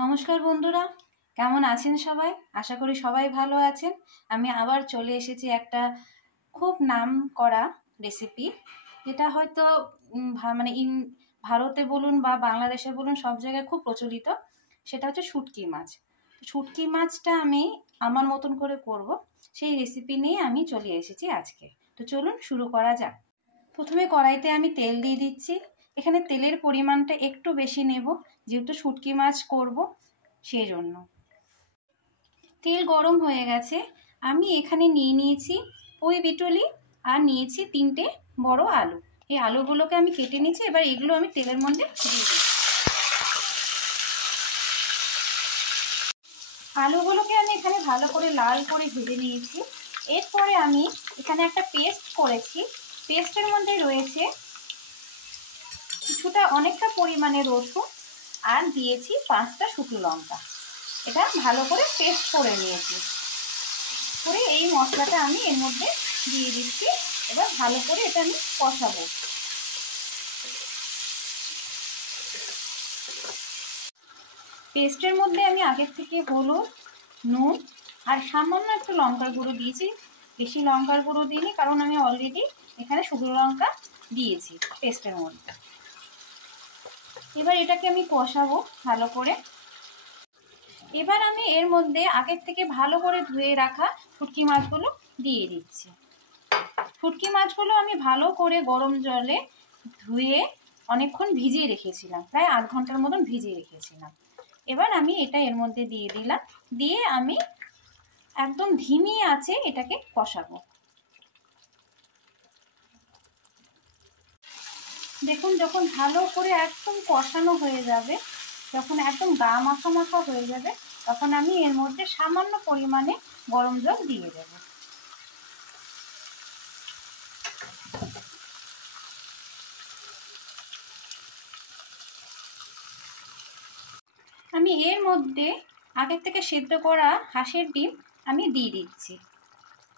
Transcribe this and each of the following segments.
নমস্কার বন্ধুরা, কেমন আছেন সবাই? আশা করি সবাই ভালো আছেন। আমি আবার চলে এসেছি একটা খুব নাম করা রেসিপি, যেটা হয়তো ভারতে বলুন বা বাংলাদেশে বলুন সব জায়গায় খুব প্রচলিত। সেটা হচ্ছে শুটকি মাছ। শুটকি মাছটা আমি আমার মতন করে করব, সেই রেসিপি নিয়ে আমি চলে এসেছি আজকে। তো চলুন শুরু করা যাক। প্রথমে কড়াইতে আমি তেল দিয়ে দিচ্ছি। এখানে তেলের পরিমাণটা একটু বেশি নেব, যেহেতু শুটকি মাছ করব সেই জন্য। তেল গরম হয়ে গেছে। আমি এখানে নিয়ে নিয়েছি পুঁই বিটুলি আর নিয়েছি 3টে বড় আলু। এই আলুগুলোকে আমি কেটে নিয়েছি। এবার এগুলো আমি তেলের মধ্যে দিয়ে দিই। আলুগুলোকে আমি এখানে ভালো করে লাল করে ভেজে নিয়েছি। এরপরে আমি এখানে একটা পেস্ট করেছি। পেস্টের মধ্যে রয়েছে অনেকটা পরিমাণে রসুন আর দিয়েছি 5টা শুকনো লঙ্কা। এটা ভালো করে পেস্ট করে নিয়েছি। করে এই মশলাটা আমি এর মধ্যে দিয়ে দিচ্ছি। এবার ভালো করে এটা আমি কষাবো। পেস্টের মধ্যে আমি আগের থেকে হলুদ, নুন আর সামান্য একটু লঙ্কার গুঁড়ো দিয়েছি। বেশি লঙ্কার গুঁড়ো দিইনি, কারণ আমি অলরেডি এখানে শুকনো লঙ্কা দিয়েছি পেস্টের মধ্যে। এবার এটাকে আমি কষাবো ভালো করে। এবার আমি এর মধ্যে আগের থেকে ভালো করে ধুয়ে রাখা শুটকি মাছগুলো দিয়ে দিচ্ছি। শুটকি মাছগুলো আমি ভালো করে গরম জলে ধুয়ে অনেকক্ষণ ভিজিয়ে রেখেছিলাম, প্রায় 8 ঘন্টার মতন ভিজিয়ে রেখেছিলাম। এবার আমি এটা এর মধ্যে দিয়ে দিলাম। দিয়ে আমি একদম ধিমি আঁচে এটাকে কষাবো। দেখুন, যখন ভালো করে একদম কষানো হয়ে যাবে, যখন একদম গা মাখা মাখা হয়ে যাবে, তখন আমি এর মধ্যে সামান্য পরিমাণে গরম জল দিয়ে দেব। আমি এর মধ্যে আগের থেকে সেদ্ধ করা হাঁসের ডিম আমি দিয়ে দিচ্ছি।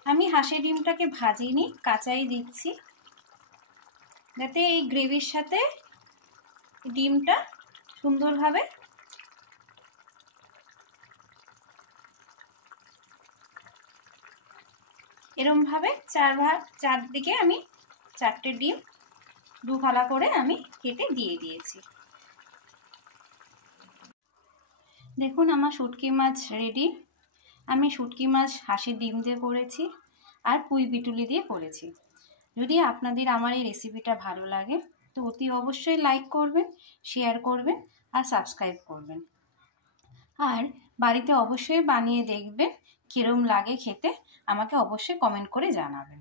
আমি হাঁসের ডিমটাকে ভাজিনি, কাঁচাই দিচ্ছি, যাতে এই গ্রেভির সাথে ডিমটা সুন্দরভাবে এরমভাবে চারদিকে আমি 4টে ডিম 2 ফালা করে আমি কেটে দিয়ে দিয়েছি। দেখুন, আমার শুটকি মাছ রেডি। আমি শুটকি মাছ হাঁসের ডিম দিয়ে করেছি আর পুঁই বিটুলি দিয়ে করেছি। যদি আপনাদের আমার এই রেসিপিটা ভালো লাগে তো অতি অবশ্যই লাইক করবেন, শেয়ার করবেন আর সাবস্ক্রাইব করবেন। আর বাড়িতে অবশ্যই বানিয়ে দেখবেন, কিরম লাগে খেতে আমাকে অবশ্যই কমেন্ট করে জানাবেন।